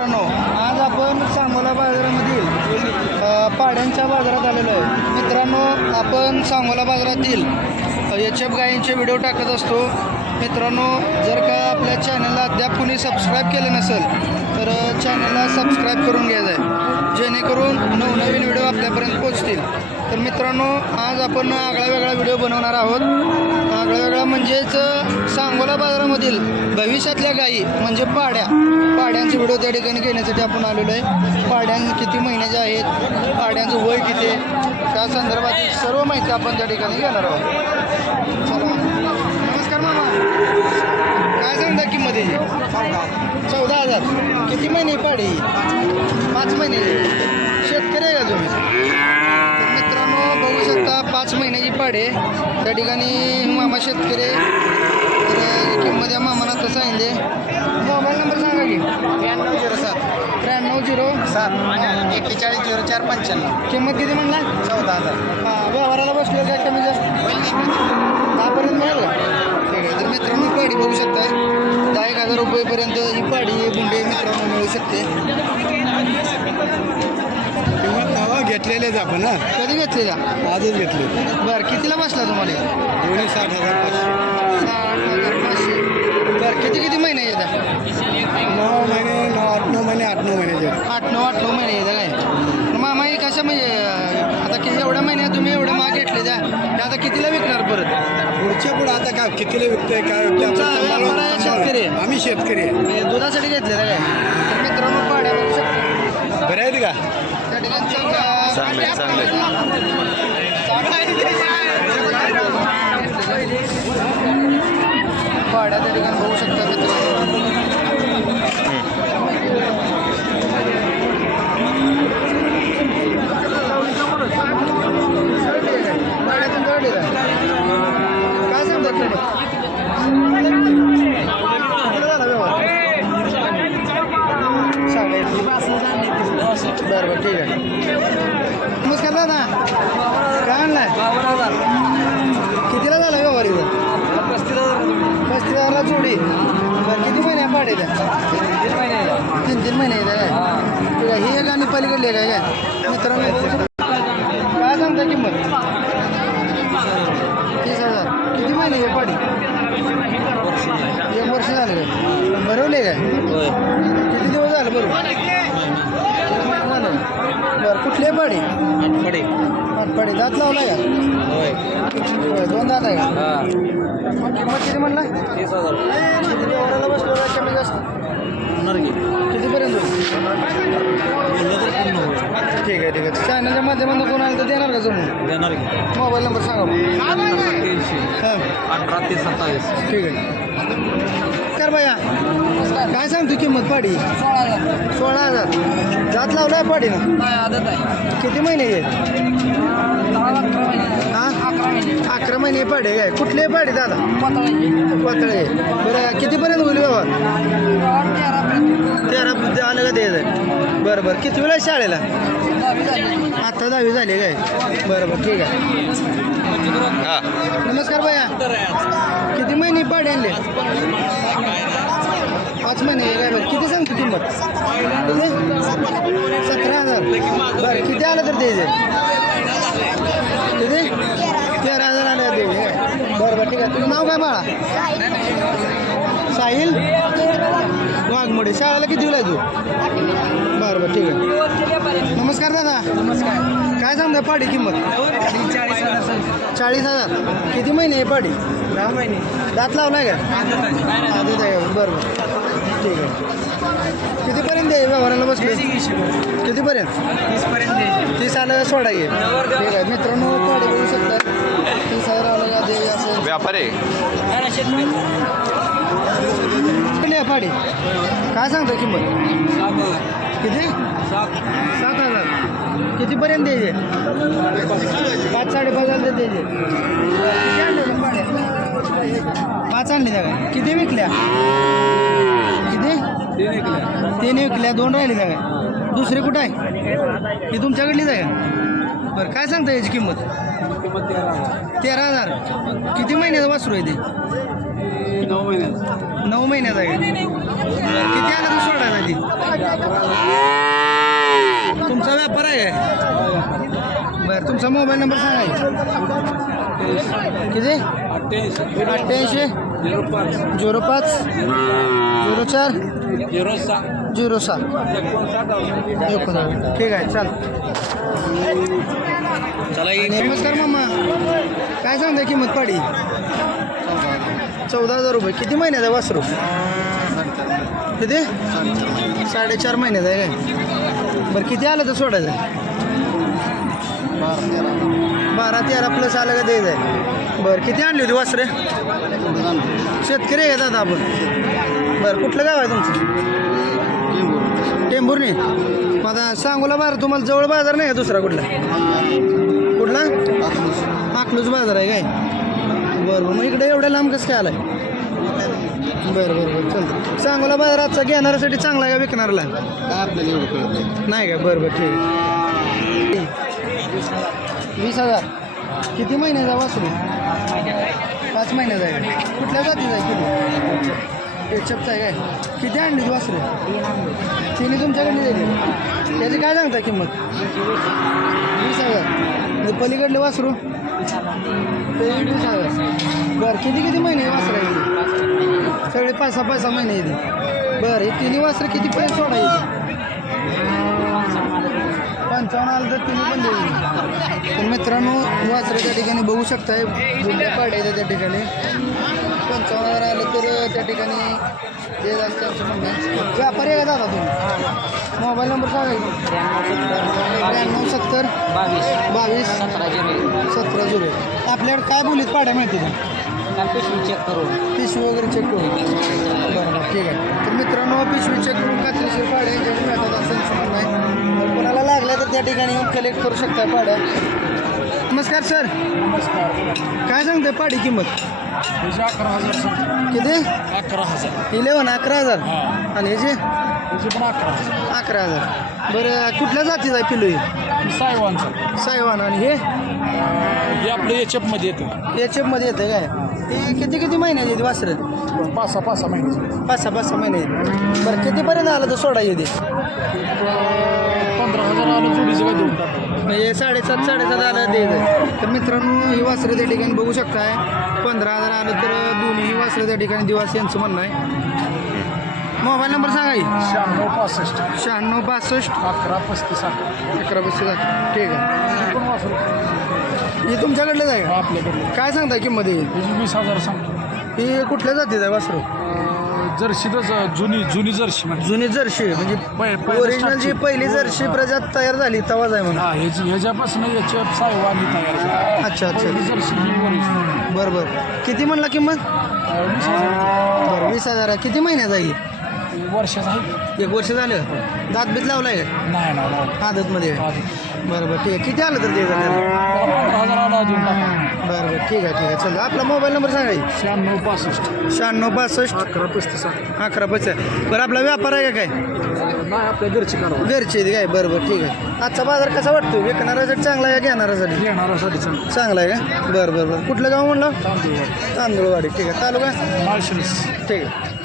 मित्रांनो आज आपण सांगोला बाजारामधील पाड्यांच्या बाजारात आलेलो आहे. मित्रांनो आपण सांगोला बाजारातील एच एफ गायींचे व्हिडिओ टाकत असतो. मित्रांनो जर का आपल्या चॅनलला अद्याप कुणी सबस्क्राईब केलं नसेल तर चॅनलला सबस्क्राईब करून घ्यायचं आहे जेणेकरून नवनवीन व्हिडिओ आपल्यापर्यंत पोहोचतील. तर मित्रांनो आज आपण आगळा वेगळा व्हिडिओ बनवणार आहोत. वेगळा म्हणजेच सांगोला बाजारामधील भविष्यातल्या गायी म्हणजे पाड्या पाड्यांचे व्हिडिओ त्या ठिकाणी घेण्यासाठी आपण आलेलो आहे. पाड्यां किती महिन्याच्या आहेत पाड्यांचं वय किती आहे त्या संदर्भातील सर्व माहिती आपण त्या ठिकाणी घेणार आहोत. चला. नमस्कार मामा. काय सांगता किंमत आहे चौदा हजार. किती महिने पाडी? पाच महिने. शेतकरी आहे का तुम्ही तर मित्रांनो बघू शकता पाच महिन्याची पाडे त्या ठिकाणी मामा शेतकरी. तर किंमत या मामाला आता सांगितले मोबाईल नंबर सांगा की. त्र्याण्णव झिरो सात. त्र्याण्णव झिरो सात एक्केचाळीस झिरो चार पंच्याण्णव. किंमत किती म्हणला चौदा हजार. हां व्यवहाराला बसलो काय कमी जास्त? दहापर्यंत मिळेल ठीक आहे. तर मित्रांनो पाडी बघू शकताय. दहा एक हजार रुपयेपर्यंत ही पाडी बुंडे मित्रांनो मिळू शकते. किंवा तवा घेतलेलेच आपण ना. कधी घेतले का आजच घेतले बरं कितीला बसला तुम्हाला? दोन्ही साठ हजार पाचशे. साठ हजार पाचशे. बरं किती किती महिने येतात? नऊ महिने नऊ आठ नऊ महिने आठ नऊ महिन्याचे आठ नऊ आठ नऊ महिने येतात काय? मामा हे कसं म्हणजे अं, आता किती एवढ्या महिन्यात तुम्ही एवढे माग घेतले त्या ते आता कितीला विकणार परत? पुढच्या पुढे आता काय कितीला विकतोय काय विकतोय तुमचा आपण सांभाळून- व्यापार आहे, शेतकरी. आहे? आम्ही शेतकरी आहे. म्हणजे दुधासाठी घेतले काय? तर मित्रांनो पाड्या बरं आहेत का? चांगला- चांगलं पाड्या त्या ठिकाणी बघू शकता आहे तीन तीन महिने आहे काय ही. एक आणि पलीकडली आहे. काय काय मित्रांनो. काय सांगता किंमत? तीस हजार. किती महिने आहे पाडी? एक वर्ष झालं काय भरवले काय किती दिवस झालं बरोबर बरं कुठली पाडी? आठवडे. आठपाडी दात लावला का? होय. होय, दोन दात आहे का? हा. किंमत किती म्हणला? तीस हजार. किती व्यवहाराला बसलो का कमी जास्त. होणार की? कितीपर्यंत होईल? ठीक आहे ठीक आहे. चॅनलच्या माध्यमातून कोण आलं तर देणार का जमून? देणार की? मोबाईल नंबर सांगा मग. तीनशे हां. अठरा ते सत्तावीस. ठीक आहे. कर बाया काय सांगतो किंमत पाडी? सोळा हजार. सोळा हजार. जात लावलाय नाही आदत आहे. किती महिने आहे दहा अकरा महिने. हा? अकरा महिने. अकरा महिने पाडे काय? कुठले पाडी दादा? पतळाची पातळे बरं कितीपर्यंत होईल व्यवहार? तेरा पर्यंत तेरा बुद्धी आलं का ते बरं बरं. किती वेळा आहे शाळेला? दहावी झाली. आता दहावी झाली काय? बरं बरं. ठीक आहे. हा. नमस्कार भैया. किती महिने पाडे आणले? पाच महिने आहे काय बरं. किती सांगतो किंमत? किती सतरा हजार. बरं किती आलं तर द्यायचे? किती? तेरा हजार आले ते बरं बरं ठीक आहे. तुझं नाव काय बाळा? साहिल? वाघमोडे. शाळेला किती वेळा आहे तू? बरं बरं ठीक आहे. नमस्कार दादा. नमस्कार. काय सांगता पाडी किंमत? चाळीस हजार चाळीस हजार. किती महिने आहे पाडी? दहा महिने. दात लावलाय का? आधीच आहे. बरं बरं. ठीक आहे. कितीपर्यंत आहे व्यवहाराला बसले कितीपर्यंत? तीस आलं सोडा घे ठीक आहे. मित्रांनो पाडी बघू शकता. तीस हजार आलं का दे असं. व्यापार. पाडी. काय सांगतो किंमत? किती? सात हजार. कितीपर्यंत द्यायचे? पाच साडेपाच हजार द्यायचे. पाच आणले त्या काय? किती विकल्या? किती? तीन विकल्या दोन राहिले त्या काय? दुसरी कुठं आहे? ही तुमच्याकडलीच आहे बरं काय सांगता याची किंमत? तेरा हजार. किती महिन्याचं वासरू आहे ते? नऊ महिन्यात नऊ महिन्यात आहे. किती आलं तर सोडायला ती तुमचा व्यापार आहे काय? बरं तुमचा मोबाईल नंबर सांगा किती? अठ्ठ्याऐंशी. झिरो पाच. झिरो चार. झिरो सहा झिरो सहा एकोणनव्वद ठीक आहे चाल. चला नमस्कार मामा. काय सांगता किंमत पाडी? चौदा हजार रुपये. किती महिन्यात आहे वासरू? किती? साडेचार महिन्यात आहे काय? बरं किती आलं तर सोडायचं? बारा तेरा प्लस आलं का द्यायचं आहे. बरं किती आणली होती वासरे? शेतकरी आहे दादा आपण? बरं कुठलं गाव आहे तुमचं? टेंभुर्णी. मग आता सांगूला बाजार तुम्हाला जवळ बाजार नाही का दुसरा कुठला? कुठला? आखलूच बाजार आहे काय? बरं बरं मग इकडे एवढ्या लांब कसं काय आलाय? बरं बरं बरं चालतं सांगोला बाजार आजचा घेणाऱ्यासाठी चांगला आहे का विकणारला काय आपल्याला एवढं कळत नाही. नाही का? बरं बरं ठीक आहे. वीस हजार. किती महिन्याचा वासरू पाच महिन्याचा आहे कुठल्या जातीचा आहे किती पेचपचा आहे काय? किती आणली वासरू? तिने तुमच्याकडली दिली त्याची काय सांगता किंमत? वीस हजार. म्हणजे पलीकडले वासरू? ते वीस हजार. बरं किती किती महिने वासरं आहे सगळे पाच सहा पाच सहा महिने येते बरं हे तिन्ही वासरं किती पैसे सोडा येते पंचावन्न आलं तर तिन्ही पण देईल. तर मित्रांनो वासरं त्या ठिकाणी बघू शकताय. बुंड्या पाडायचं त्या ठिकाणी. पंचावन्न हजार आलं तर त्या ठिकाणी जे जास्त असं म्हणणं व्यापारी आहे का दादा तुम्ही? मोबाईल नंबर सांगा की. त्र्याण्णव सत्तर बावीस. बावीस सतरा झिरो सतरा झिरो आपल्याकडे काय बोलीत? पाड्या मिळते का? पिशवी चेक करून पिशवी वगैरे चेक करून बरं बरं ठीक आहे. तर मित्रांनो पिशवी चेक करून कात्रीशीर पाड्या मिळतात असं तर कोणाला लागल्या तर त्या ठिकाणी येऊन कलेक्ट करू शकता पाड्या. नमस्कार सर काय सांगते पाडी किंमत? अकरा हजार किती? अकरा हजार. इलेवन अकरा हजार. हां. आणि ह्याचे त्याचे पण अकरा हजार. अकरा हजार. बरं कुठल्या जातीचा आहे पिल्लू हे? सायवानचं. सायवान. आणि हे? हे आपलं याच्यामध्ये येतं. एच एफमध्ये येतं काय? हे किती किती महिन्याचे येते वासरं? पाच सहा पाच सहा महिन्याचं पाच सहा पाच सहा महिने येते बरं कितीपर्यंत आलं तर सोडा येते पंधरा हजार आलं जोडीचं काय देऊन टाकलं म्हणजे साडेसात साडेसात आलं ते तर मित्रांनो ही वासरं त्या ठिकाणी बघू शकताय. पंधरा हजार आलं तर दोन्ही वासरं त्या ठिकाणी दिवास यांचं म्हणणं आहे. मोबाईल नंबर सांगा की. शहाण्णव पासष्ट. शहाण्णव पासष्ट. अकरा पस्तीस अकरा अकरा पस्तीस ठीक आहे. वासरू हे तुमच्याकडलंच आहे का? आपल्याकडे काय सांगताय किंमत ही? त्याची वीस हजार सांगतो. ही कुठल्या जातीचं आहे वासरू? जर्सीतच जुनी जुनी जर्सी म्हणजे जुनी जर्शी म्हणजे पै- पहिलं ओरिजिनल जी starting. पहिली जर्शी प्रजात तयार झाली तवाच आहे म्हणून. हा ह्याची ह्याच्यापासून याच्या सायवानी तयार झाली. अच्छा अच्छा. पहिली जर्सी ही ओरिजिनल बरं बरं. किती म्हणला किंमत? वीस हजार. बरं वीस हजार आहे. किती महिन्यात आहे ही? वर्षाचा आहे एक वर्ष झालं? दात बीत लावलाय? नाही ना नाही. आदतमध्ये. आधी. बरं बरं. ठीक आहे. किती आलं तर ते झालं त्याला पंधरा हजार आला अजून. टाका. बरं बरं. ठीक आहे ठीक आहे. चला आपला मोबाईल नंबर सांगा. शहाण्णव पासष्ट. शहाण्णव पासष्ट. अकरा पस्तीस अकरा अकरा पचास बरं आपला व्यापार आहे का काय? नाही आपल्या घरची कारवा घरचे आहेत काय? बरं बरं. ठीक आहे. आजचा बाजार कसा वाटतो? विकणाऱ्यासाठी चांगला आहे का घेणाऱ्यासाठी? येणारासाठी चांगलं. चांगला आहे का? बरं बरं बरं. कुठलं गाव म्हणलं? तांदूळ तांदूळवाडी. ठीक आहे. तालुका? माळशिरस. ठीक आहे.